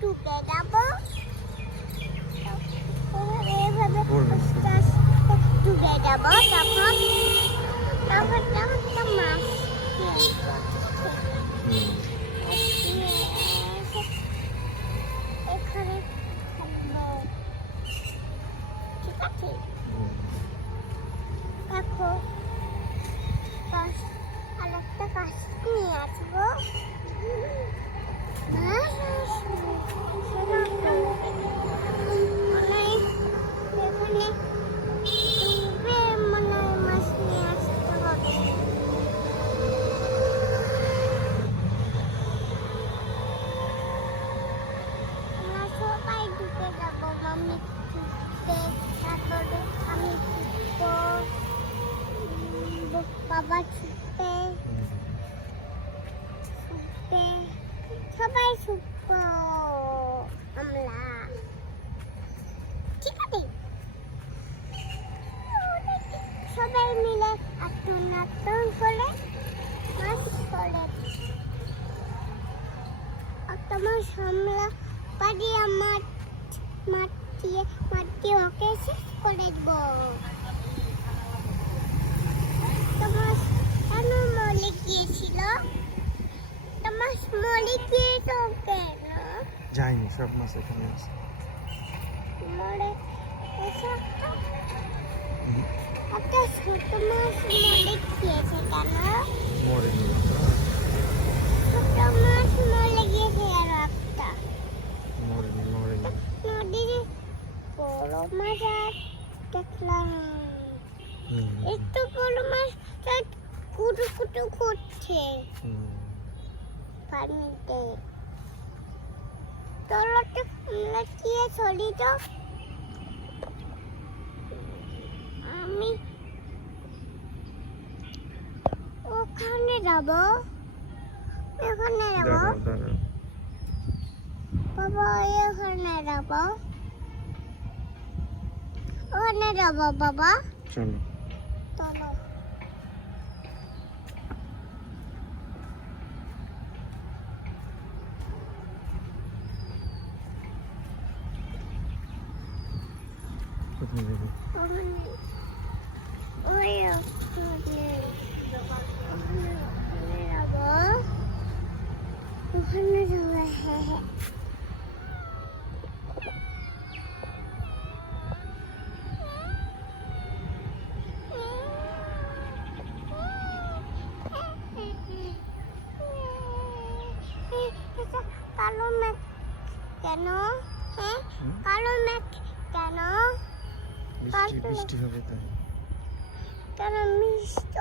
ঢুকে যাবো এভাবে ঢুকে যাবো তখন একটা মাছ এখানে থাকবো ঠিক আছে দেখো আর একটা কাজ নিয়ে আসবো বাবা ছুটতে ছুটতে সবাই ছুটবো আমরা ঠিক আছে সবাই মিলে আটন আটন করে মাছ ধরে তোমার সামলা পারি আমার মাটি ওকে শেষ করে দেবো তোমার কেন মরে গিয়েছিল তোমার মরে গিয়েছিল কেন যাইনি সব মাছ এখানে আছে মরে একটা ছোট মাছ মরে গিয়েছে কেন মরেনি ছোট মাছ মরে গিয়েছে আর একটা মরেনি নদীর বড় মাছ আর দেখলাম একটু বড় মাছ কুটু কুটু করছে পানিতে তলাতে লাকিয়ে চলি তো আমি ওখানে যাব বাবা এখানে যাব ওখানে যাব বাবা চলো চলো কোথায় যাবে ওখানে যাবে হ্যাঁ কালো মেঘ কেন হ্যাঁ কালো মেঘ কেন বৃষ্টি হবে তাই কেন মিষ্টি